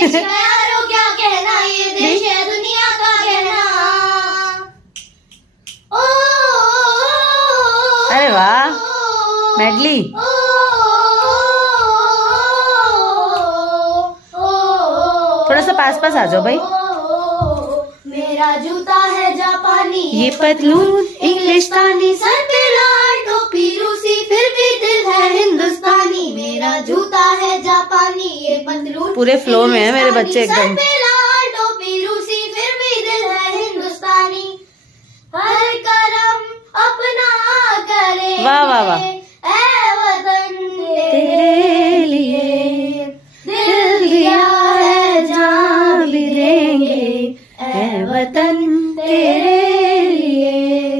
देश का यारो क्या कहना, ये देश है दुनिया का कहना। ओ अरे वाह मेडली। थोड़ा सा पास पास आ जाओ भाई। मेरा जूता है जापानी, ये पतलून इंग्लिस्तानी, सर पे लाल टोपी रूसी, फिर भी दिल है हिंदुस्तानी। मेरा जूता है जापानी, ये पतलून पूरे फ्लो में है मेरे बच्चे इंग्लिस्तानी, एकदम। सर पे लाल टोपी रूसी, फिर भी दिल है हिंदुस्तानी। हर करम अपना करे वाह वाह वाह।